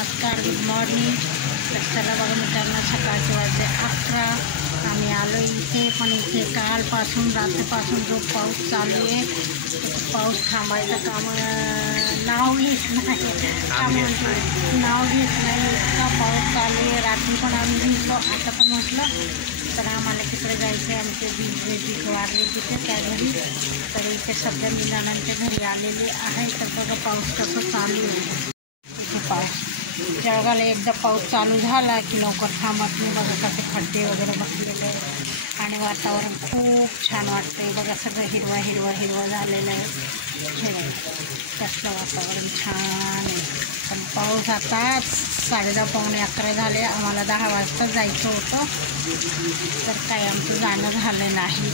नमस्कार, good morning. तर चला बघा मित्रांनो, सकाळचे वाजले 11. आम्ही आलो इथे, पण इथे कालपासून रात्रीपासून जो पाऊस चालू आहे पाऊस थांबायचं काम नाव घेत नाही. का म्हणते नाव घेत नाही, इतका पाऊस चालू आहे. रात्री पण आम्ही भिजलो, आता पण म्हटलं तर आम्हाला तिकडे जायचं आहे. आमचे वीज वाढले तिथे त्या घरी, तर इथे सध्या मिलानांच्या घरी आलेले आहे. तर बघा पाऊस कसं चालू आहे. इथे पाऊस जळगावला एकदा पाऊस चालू झाला की लवकर थांबत नाही. बघा कसे खड्डे वगैरे बसलेले आहे आणि वातावरण खूप छान वाटतं आहे. बघा सगळं हिरवा हिरवा हिरवा झालेलं आहे. हे कसलं वातावरण छान आहे. पण पाऊस आता 10:30 पावणे 11 झाले. आम्हाला 10 वाजता जायचं होतं, तर काही आमचं जाणं झालं नाही.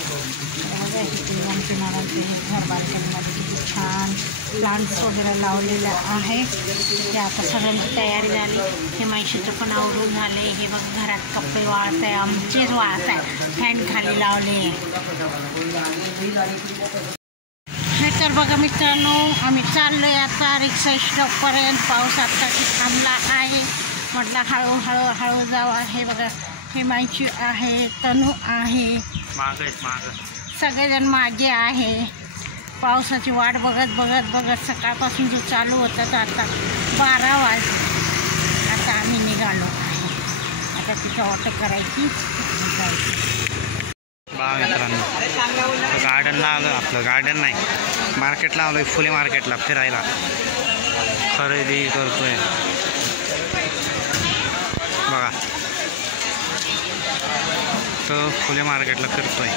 बघा इथे आमची नानांचे घर बाल्कनीमध्ये किती छान प्लांट्स वगैरे लावलेले आहे. ते आता सगळ्यांची तयारी झाली. हे म्हैशीचं पण आवरून झाले. हे बघ घरात कपडे वाळत आहे, आमचेच वाळत आहे, फॅन खाली लावले. हे तर बघा मित्रांनो, आम्ही चाललो आहे आता रिक्षा स्टॉपपर्यंत. पाऊस आता थांबला आहे. म्हटलं हळू जाऊ. आहे बघा, हे माहिती आहे, तनू आहे, सगळेजण मागे आहे. पावसाची वाट बघत सकाळपासून जो चालू होता तर आता 12 वाजले. आता आम्ही निघालो आहे. आता तिथं ऑटो करायची बघा मित्रांनो, गार्डनला आलो. आपलं गार्डन नाही, मार्केटला आलो आहे. फुले मार्केटला फिरायला, खरेदी करतोय. बघा तर फुले मार्केटला फिरतोय.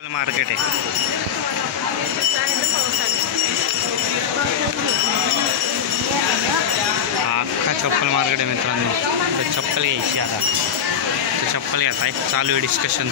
मार्केट आहे. अख्खा चप्पल मार्केट आहे मित्रांनो. तर चप्पल घ्यायची आता, तर चप्पल घ्यायचा आहे. चालू आहे डिस्कशन.